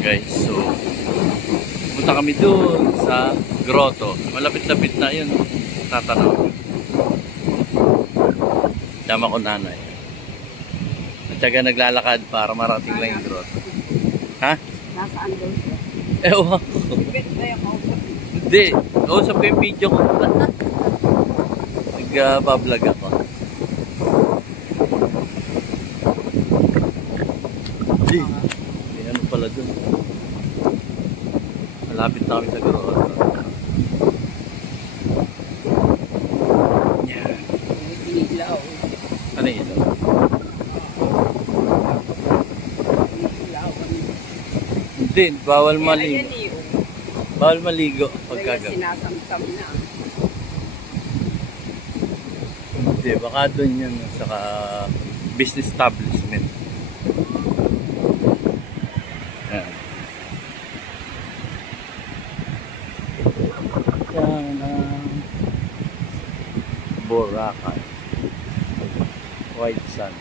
Guys, so punta kami doon sa grotto. Malapit-lapit na yun. Tatanaw. Tama ko nanay. At saka naglalakad para marating lang yung grotto. Ha? Nasaan doon siya? Ewan ko. Hindi. Kausap ko yung video ko. Nag-vlog ako. Hindi. Ano pala doon? Malapit na kami sa grotto. Yan. Ilaw. Ano yun? Hindi. Bawal maligo. Bawal maligo pagkagabi. Sinasamsam na. Hindi. Baka doon yan. Saka business establishment. Yan. Yan ang Boracay. White Sand.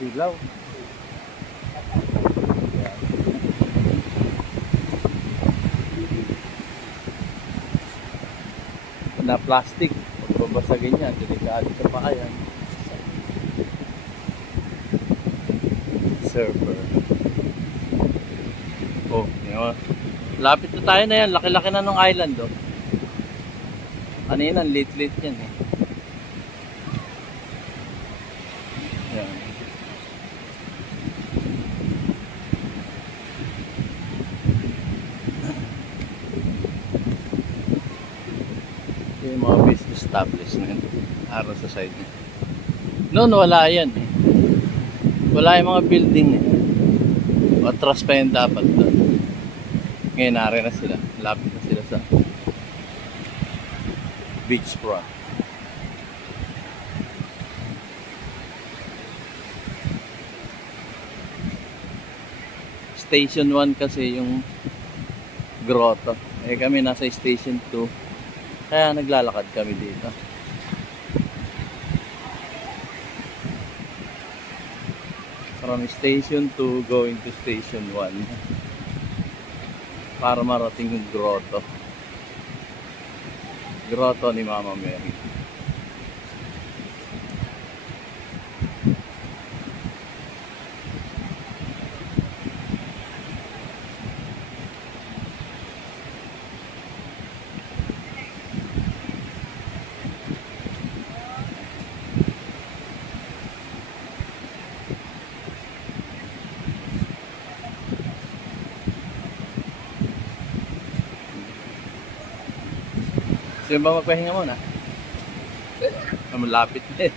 Ilaw. Na plastic. Magbabasagin yan. Delikado sa paa yan. Server. Oh, yun. Lapit na tayo na yan. Laki-laki na nung island, oh. Ano yun? Ang lit-lit yan, eh. Yan. Yung mga business establishment. Araw sa side niya. Noon, wala yan, eh. Wala yung mga building, eh. Atras pa yung dapat doon. Ngayon, nari na sila. Lapit na sila sa beachfront. Station 1 kasi yung grotto. Eh kami nasa station 2. Kaya naglalakad kami dito. From station 2 going to station 1 para marating yung grotto. Grotto ni Mama Mary. Sino ba magpahinga muna? Malapit na eh.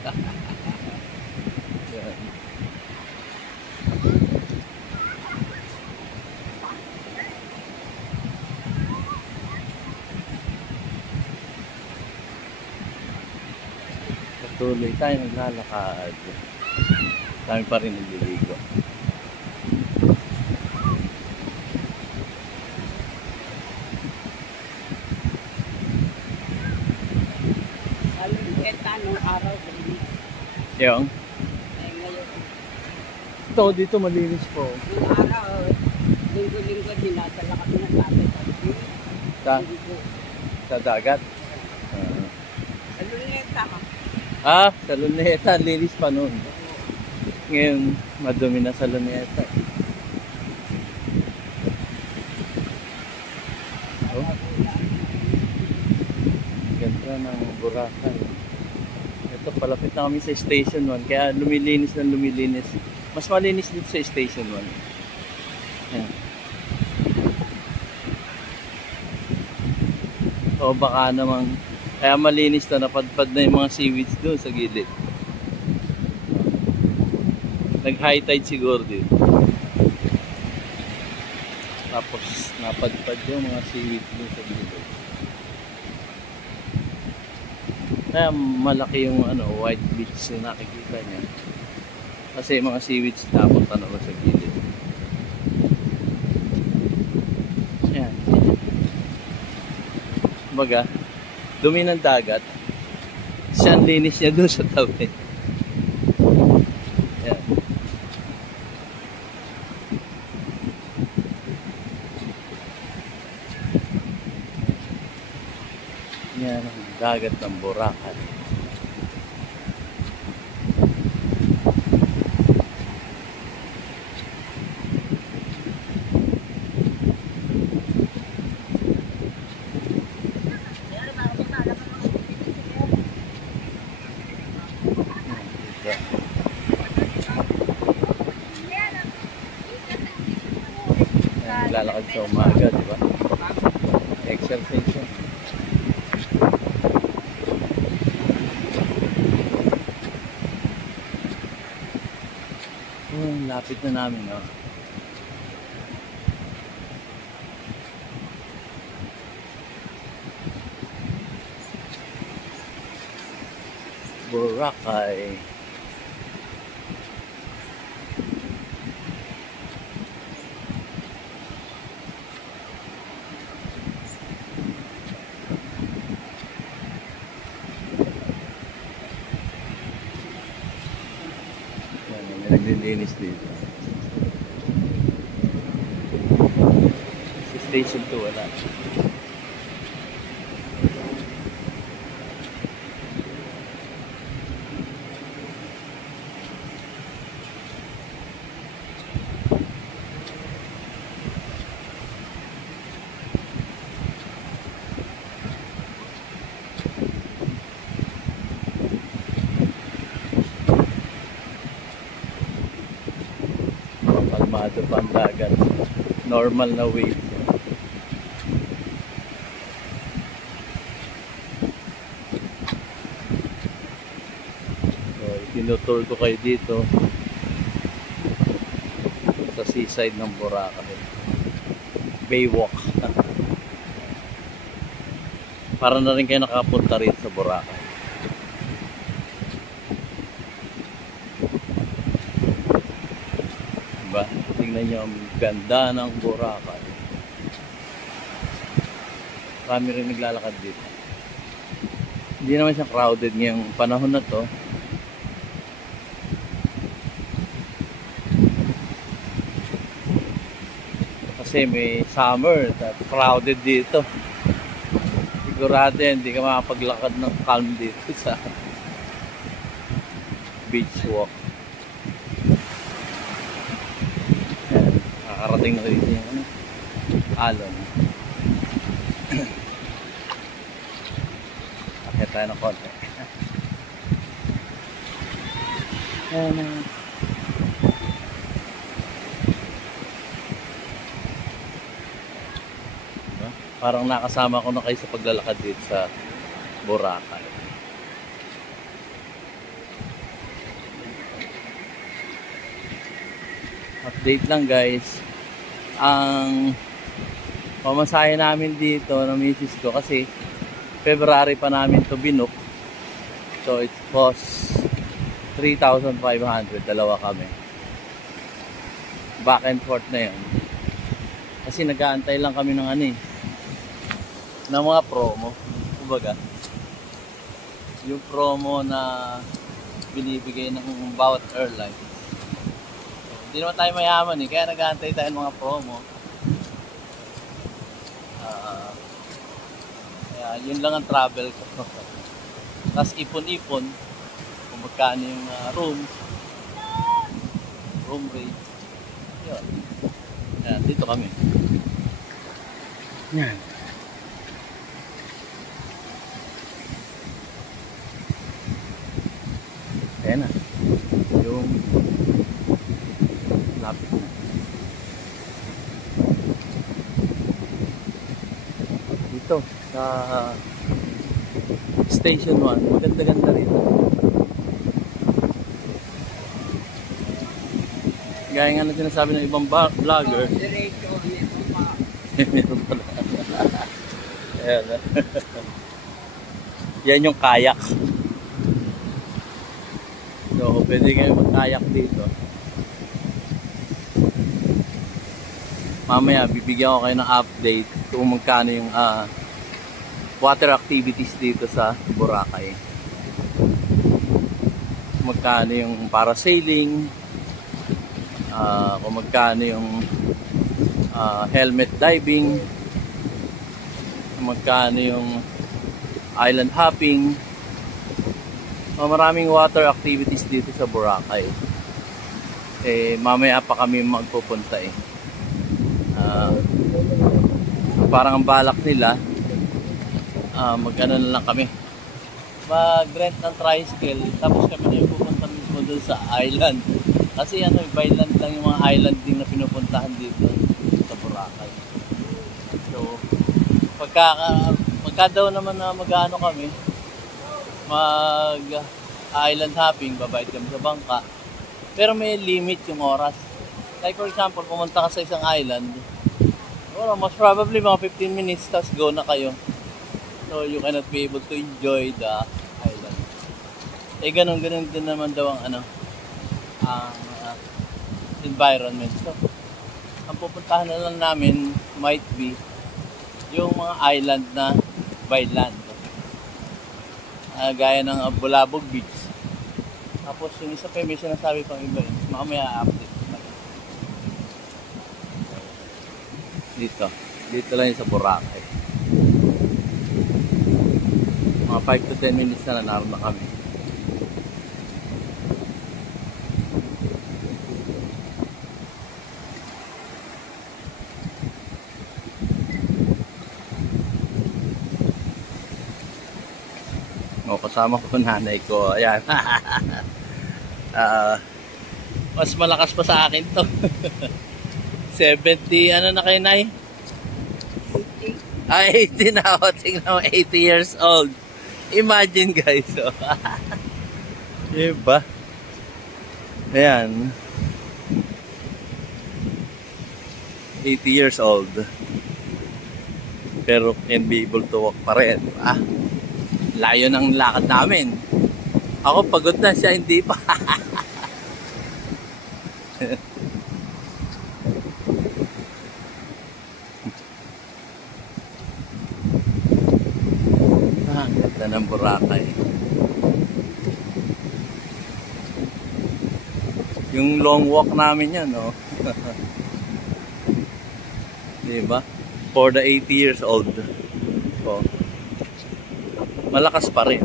Patuloy tayo naglalakad. Dami pa rin nagliligo. Anong araw ba? Yung? Ay, ngayon. Ito, dito malinis po. Yung araw, linggo-linggo din natala kami ng tatay. Sa dagat? Sa Luneta. Sa Luneta. Linis pa noon. Ngayon, madumi na sa Luneta. Oh. Ganda ng Boracay. Ito, palapit na kami sa station 1. Kaya lumilinis na lumilinis. Mas malinis dito sa station 1. Ayan. O baka namang kaya malinis na napadpad na yung mga seaweeds doon sa gilid. Nag high tide siguro dito. Tapos napadpad yung mga seaweeds doon sa gilid. Kaya malaki yung white beach na nakikita niya. Kasi mga seaweeds dapat naman sa gilid. Ayan. Baga, dumi ng dagat. Siya ang linis niya doon sa tabi. Yan. Yan ang dagat ng Boracay. Naglalakad sa umaga, di ba? Exercise yun. Lapit na namin, no? Boracay. Naglilinis dito. Sa station 2 wala. Kalmado pa ang dagat. Normal na wave. So, tinutour ko kayo dito sa seaside ng Boracay. Baywalk. Para na rin kayo nakapunta rin sa Boracay. Diba? Tingnan nyo ang ganda ng Boracay. Kami rin naglalakad dito. Hindi naman siya crowded ngayong panahon na to. Kasi may summer at crowded dito. Sigurado yan, hindi ka makapaglakad ng calm dito sa beach walk. Nakarating na dito yung alon. Akit tayo ng konti. Parang nakasama ko na kayo sa paglalakad dito sa Boracay. Update lang guys. Ang pamasahe namin dito ng misis ko kasi February pa namin to binook. So it costs 3,500. Dalawa kami. Back and forth na yan. Kasi nag-aantay lang kami ng ano eh, ng mga promo. Kumbaga, yung promo na binibigay ng bawat airline. Hindi naman tayo mayaman eh, kaya nag-aantay tayo ng mga promo. Kaya yun lang ang travel ko. Tapos ipon-ipon kung magkano yung room rate. Yun. Yan, dito kami. Yan. Ayan na. Yung lapit na. Dito sa Station 1. Maganda-ganda rito. Gaya nga na sinasabi ng ibang vlogger. Meron pala. Ayan na. Yan yung kayak. So, pwede kayo mag-kayak dito. Mamaya, bibigyan ko kayo ng update kung magkano yung water activities dito sa Boracay. Magkano yung parasailing, kung magkano yung helmet diving, kung magkano yung island hopping. Maraming water activities dito sa Boracay. Mamaya pa kami magpupunta parang ang balak nila, mag-ano na lang kami, mag-rent ng tricycle, tapos kami na yung pupunta mismo doon sa island. Kasi island lang yung mga island din na pinupuntahan dito sa Boracay. So, pagka daw naman na mag-ano kami, mag-island hopping, babayad kami sa bangka. Pero may limit yung oras. Like for example, pumunta ka sa isang island, most probably mga 15 minutes, tas go na kayo. So you cannot be able to enjoy the island. Ganun din naman daw ang environment. So, ang pupuntahan na lang namin might be yung mga island na by land. Gaya ng Bulabog Beach. Tapos yung isa pa may sinasabi pang iba mamaya update. Dito lang yung sa Boracay. Mga 5 to 10 minutes na naroon na kami. Kasama ko nanay ko. Ayan. Mas malakas pa sa akin to. 70, ano na kayo, Nay? 80 na ako. Tingnan mo, 80 years old. Imagine, guys. Diba? Ayan. 80 years old. Pero can be able to walk pa rin. Layo ng lakad namin. Ako pagod na, siya hindi pa. Ganda ng Boracay. Yung long walk namin yan, no? Diba? For the 80 years old. So, malakas pa rin.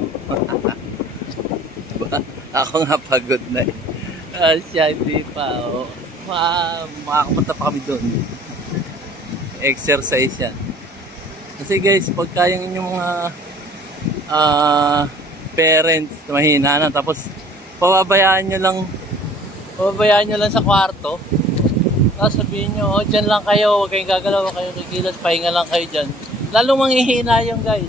Diba? Ako nga pagod na siya hindi pa. Makakapunta pa kami doon. Exercise yan. Kasi guys, pagka yung inyong mga parents mahina na, tapos pababayaan nyo lang sa kwarto, tapos sabihin nyo, dyan lang kayo, huwag kayong gagalaw, huwag kayong kikilos, pahinga lang kayo dyan, lalong manghihina yung guys.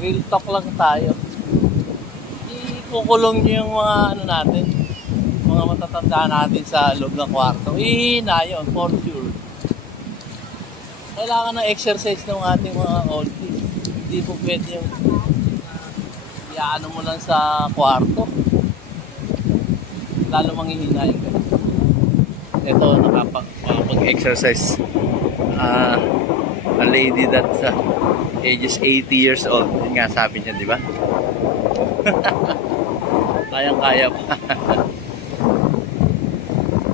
Real talk lang tayo. Ikukulong nyo yung mga natin, mga matatanda natin sa loob ng kwarto, ihina yun for sure. Kailangan ng exercise ng ating mga oldies. Hindi po pwede yung iaano mo lang sa kwarto, lalo manghihina yung guys. Ito, nakapag-exercise a lady that's ages 80 years old. Yun nga sabi niya, di ba? Kayang-kaya pa.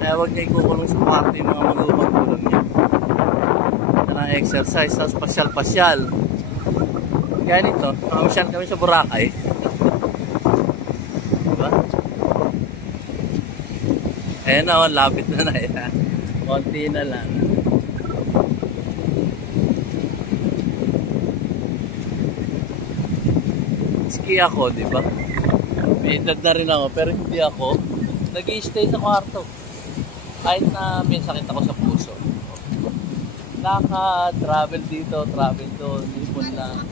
Kaya huwag niya ikukulong sa kwarto yung mga magulang niya. Na exercise, tapos pasyal-pasyal. Kaya nito, mamasyal kami sa Boracay. Diba? Ayan na, lapit na yan. Konti na lang. Ski ako, diba? May edad na rin ako, pero hindi ako nag-i-stay sa kwarto. Kahit na may sakit ako sa puso. Travel dito, travel doon, ipon lang.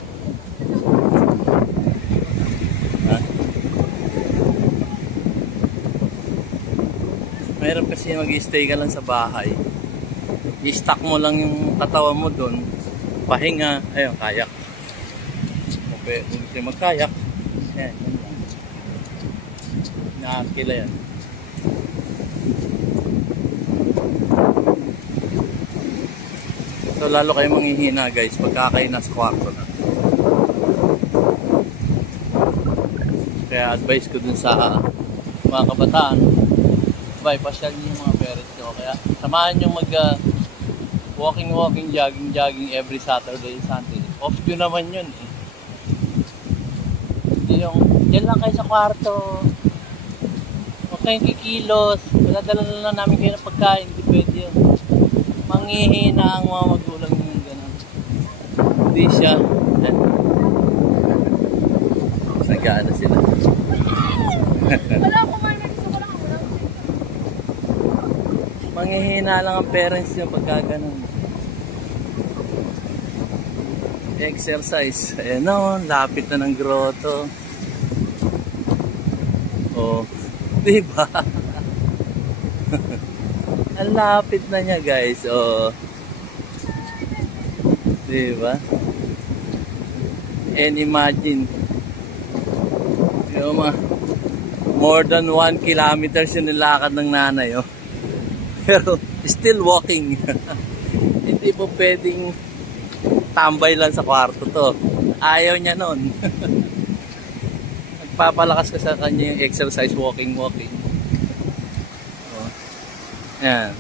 Meron kasi mag-i-stay ka lang sa bahay. I-stack mo lang yung katawan mo doon. Pahinga, ayun, kayak. Okay, kung gusto mag-kayak, yan, yan lang. Nakakila yan. So lalo kayo manghihina guys pagka kayo nasa kwarto na. Kaya advice ko dun sa mga kabataan, pasyal niyo yung mga parents nyo. Kaya samahan nyo mag walking, jogging every Saturday, Sunday. Off nyo naman yun eh. Hindi yung, dyan lang kayo sa kwarto. Huwag kayong kikilos. Dala na lang namin kayo ng pagkain. Hindi pwede yun. Manghihina ang mga magulang nyo yung gano'n. Hindi siya. Nag-aano sila. Wala ko nga nag-isa ko lang. Manghihina lang ang parents nyo pagka gano'n. Exercise. Ayan o, lapit na ng grotto. Oh, diba? Ang lapit na niya guys. Oh. Diba? And imagine, yung more than 1 kilometers yung nilakad ng nanay. Oh. Pero still walking. Hindi po pwedeng tambay lang sa kwarto to. Ayaw niya nun. Nagpapalakas ka sa kanya yung exercise, walking. Oh. Yan.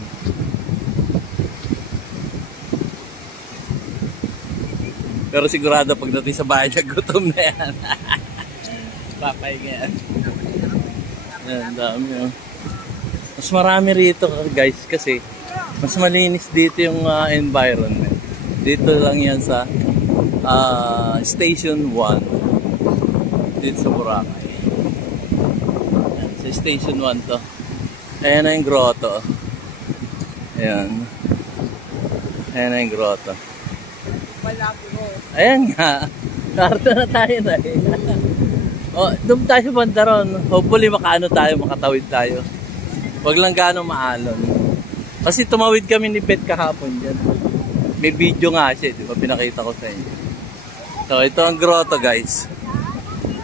Pero sigurado pagdating sa bahay niya, gutom na yan. Papahinga yan. Yan, dami oh. Mas marami rito guys kasi mas malinis dito yung environment. Dito lang yan sa Station 1 dito sa Boracay. Yan, sa Station 1 to. Ayan na yung grotto. Ayan. Ayan na yung grotto. Ayan nga. Karto na tayo na eh. Oh, doon tayo sa bandaron. Hopefully makatawid tayo. Huwag lang gaano maalon. Kasi tumawid kami ni Beth kahapon dyan. May video nga siya, di ba? Pinakita ko sa inyo. So, ito ang grotto guys.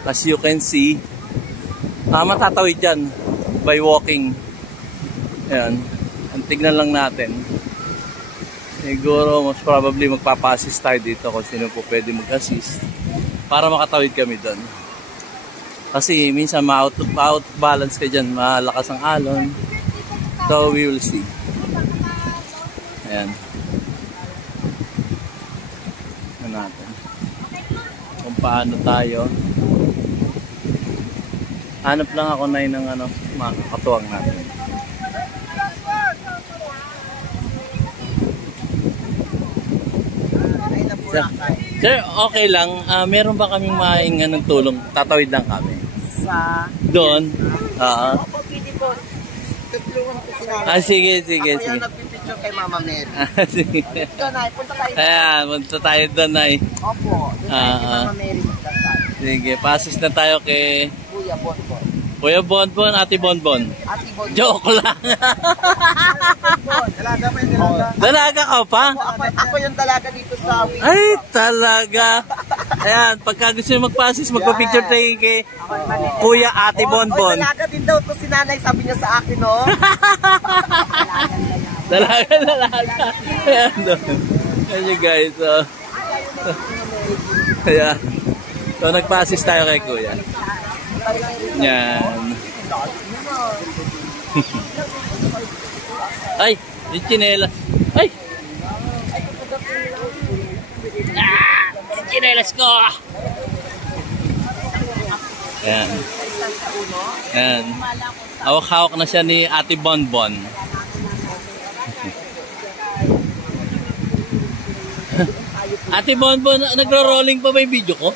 As you can see, matatawid dyan by walking. Ayan. Ang tignan lang natin. Siguro, most probably magpapa-assist tayo dito kung sino po pwede mag-assist para makatawid kami doon. Kasi minsan ma-out balance ka dyan, malakas ang alon. So we will see. Ayan. Tignan natin kung paano tayo. Hanap lang ako na ng makakatuwang natin. Sir, okay lang. Meron ba kaming mahinga ng tulong? Tatawid lang kami. Doon? Oo. Sige. Ako yung nagpipicture kay Mama Mary. Sige. Punta tayo. Ayan, punta tayo doon ay. Opo, doon tayo kay Mama Mary. Sige, pasis na tayo kay Kuya Bonbon. Kuya Bonbon, Ate Bonbon. Ate Bonbon. Joke lang. Dalaga pa yung dalaga. Dalaga ka pa? Ako yung dalaga dito sa Wing. Ay, talaga. Ayan, pagka gusto nyo magpasis, magpa-picture tayo kay Kuya Ate Bonbon. Oy, dalaga din daw to si nanay, sabi niya sa akin, no? Dalaga. Ayan doon. Ayan you guys. Ayan. So, nagpasis tayo kay Kuya. Yan. Ay, yung tsinelas. Ay! Yung tsinelas ko! Ayan. Ayan. Hawak-hawak na siya ni Ate Bonbon. Ate Bonbon, nagro-rolling pa ba yung video ko?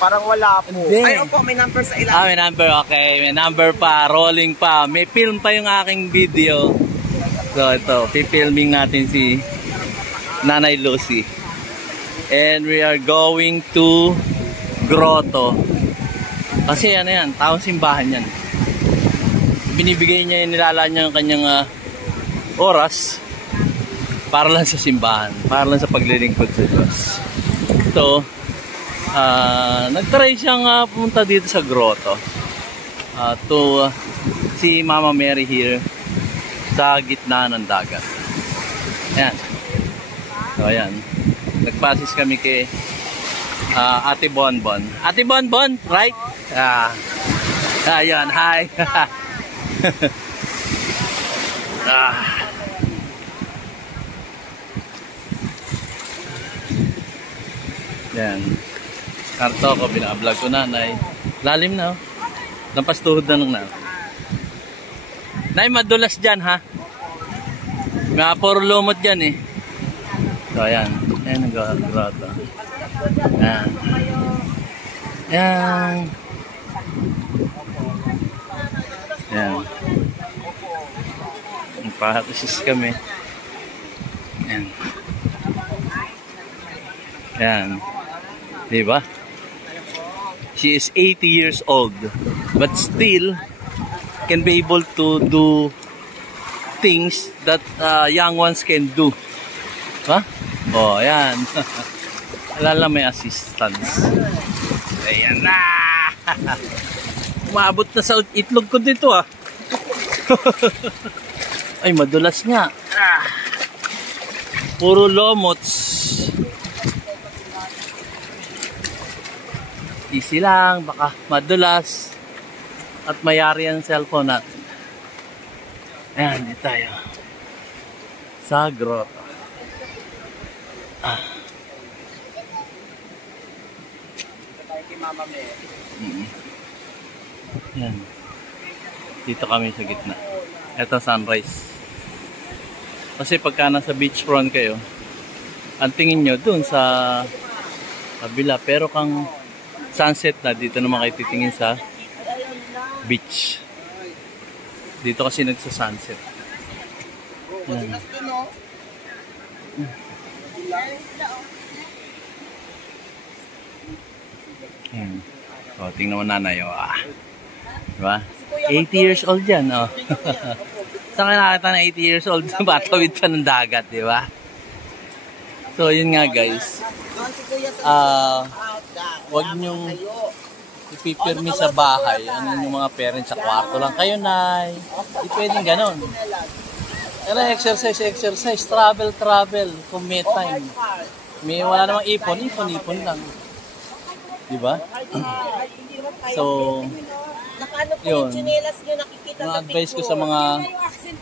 Parang wala po. Hindi. Ay, opo, may number sa ilalim. May number, okay. May number pa, rolling pa. May film pa yung aking video. So, ito, pipilming natin si Nanay Lucy. And we are going to Grotto. Kasi ano yan, taong simbahan yan. Binibigay niya, nilalaan niya yung kanyang oras para lang sa simbahan, para lang sa paglilingkod sa Diyos. So, nagtry siyang pumunta dito sa grotto to see Mama Mary here sa gitna ng dagat. Ayan. So, ayan. Nagpasis kami kay Ate Bonbon. Ate Bonbon, right? Ayan, hi. Ayan. Karto ko, binablog ko nanay. Lalim na, oh. Nampastuhod na nung na. Nay, madulas dyan, ha? Mga puro lumot dyan, eh. So, ayan. Ayan, nag-grotto. Ayan. Ayan. Ayan. Nagpahakisis kami. Ayan. Ayan. Diba? She is 80 years old. But still, can be able to do things that young ones can do. Ha? Oh, ayan. Alala may assistance. Ayan na. Umabot na sa itlog ko dito, ah. Ay, madulas nga. Puro lomots. Easy lang, baka madulas. At mayari ang cellphone natin. Ayan, dito tayo. Sa grotto. Ayan. Dito kami sa gitna. Ito sunrise. Kasi pagka nasa beachfront kayo, ang tingin nyo dun sa kabila. Pero kang sunset na, dito naman kayo titingin sa beach. Dito kasi nagsa-sunset. Ayan. Ayan. O, tingnan mo nanay. O, diba? 80 years old yan. O. Saan ka nakita na 80 years old? Batawid pa ng dagat, diba? So, yun nga guys. Huwag nyong ipipirmi sa bahay ang inyong mga parents sa kwarto lang. Kayo, nay. Hindi pwedeng ganon. Pero exercise, travel, kung may time. May wala namang ipon lang. Diba? So, yun. Ang advice ko sa mga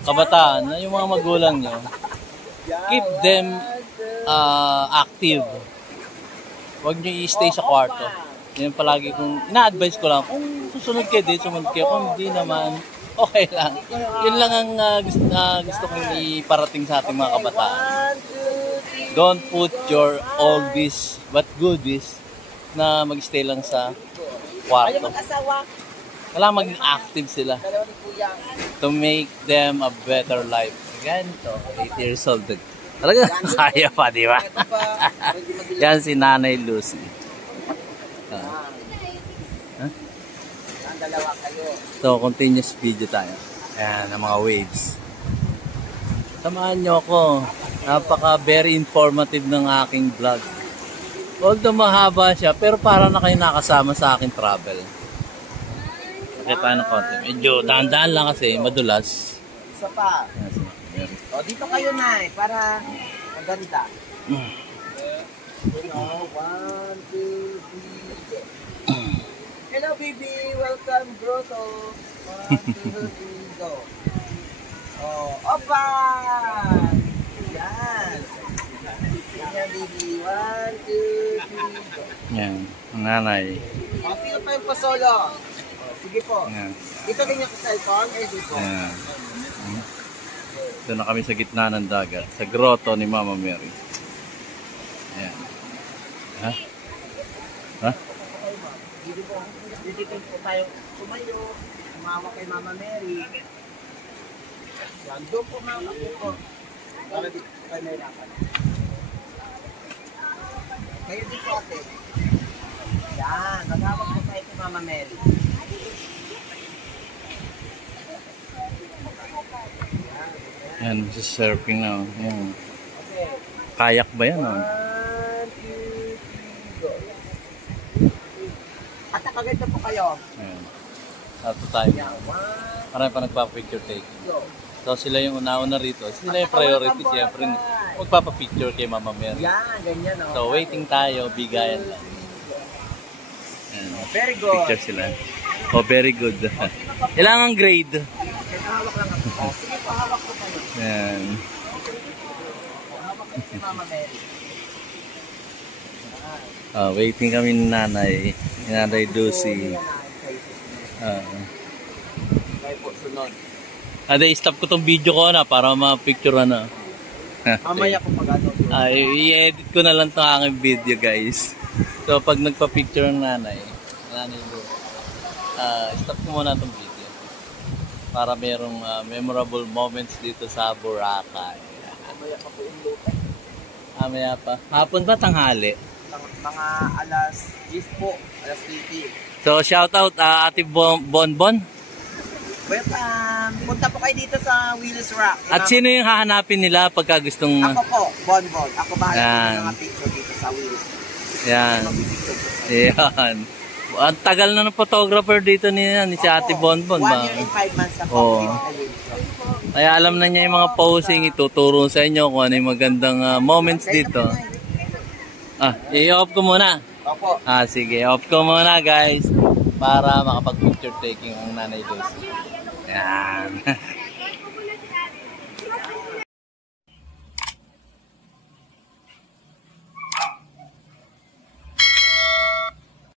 kabataan, yung mga magulang nyo, keep them active. Huwag nyo i-stay sa kwarto. Yan palagi kong ina-advise ko lang, kung susunod kayo dito, sumunod kayo. Kung hindi naman, okay lang. Yun lang ang gusto kong iparating sa ating mga kabataan. Don't put your oldies but goodies na mag-stay lang sa kwarto. Kailangan maging active sila to make them a better life. Ganito, 8 years old. Talaga, kaya pa, di ba? Yan si Nanay Lucy. So, continuous video tayo. Ayan, ang mga waves. Samahan nyo ako. Very informative ng aking vlog. Although mahaba siya, pero para na kayo nakasama sa aking travel. Pakita tayo ng konti. Medyo dahan-dahan lang kasi, madulas. Isa pa. O, dito kayo na para maganda. 1, 2, 3, go. Hello, baby. Welcome, grotto. 1, 2, 3, go. Oh, opa! Yan. Yan, baby. 1, 2, 3, go. Yan, ang nanay. O, sino pa yung pasolo? O, sige po. Yan. Dito din yung cellphone. Eh, dito. Yan. Ito na kami sa gitna ng dagat. Sa grotto ni Mama Mary. Ayan. Ha? Ha? Dito po tayo tumayo. Tumawa kay Mama Mary. Yan. Doon po mama po. Para dito kayo nahirapan. Kayo dito ate. Yan. Maghawak po tayo kay Mama Mary. Yan, surfing na. Yan. Kayak ba yan? 1, 2, 3, go. At nakaganda po kayo. Ayan. Ato tayo. Yan. 1, Marami pa nagpa-picture take. go. So So sila yung una-una rito. Sila yung priority. Siyempre, magpapapicture kay Mama Mary. Yan, ganyan. Oh. So waiting tayo, bigayan lang. Ayan. Very good. Picture sila. Oh, very good. Ilangang grade? Hawak lang ako. Oh, sige po, hawak ko kayo. Ayan. Hawak ko si Mama Mary. Waiting kami ni Nanay. Ni Nanay Lucy. Kaya po, sunod. I-stop ko tong video ko na para ma-picture na. Mamaya ko mag-ano. I-edit ko na lang itong aking video, guys. So, pag nagpa-picture ng Nanay Lucy, stop ko muna itong video. Para merong memorable moments dito sa Boracay. Mamaya pa po yung lupa. Mamaya pa. Hapon ba tanghali? Mga alas 10 po, alas 20. So, shout out Ate Bonbon. Welcome! Punta po kayo dito sa Willis Rock. At sino yung hahanapin nila pagka gustong... Ako po, Bonbon. Ako bahala Yan. sa mga picture dito sa Willis. Yan. Yan. Ang tagal na ng photographer dito ni si Ate Bonbon. 1 year and 5 months na po. Oo. Dito sa Willis Rock. Kaya alam na niya yung mga posing, ituturo sa inyo kung ano yung magandang moments dito. I-off ko muna. Opo. Sige, off ko muna guys. Para makapag-picture taking ang Nanay Lucy. Yan.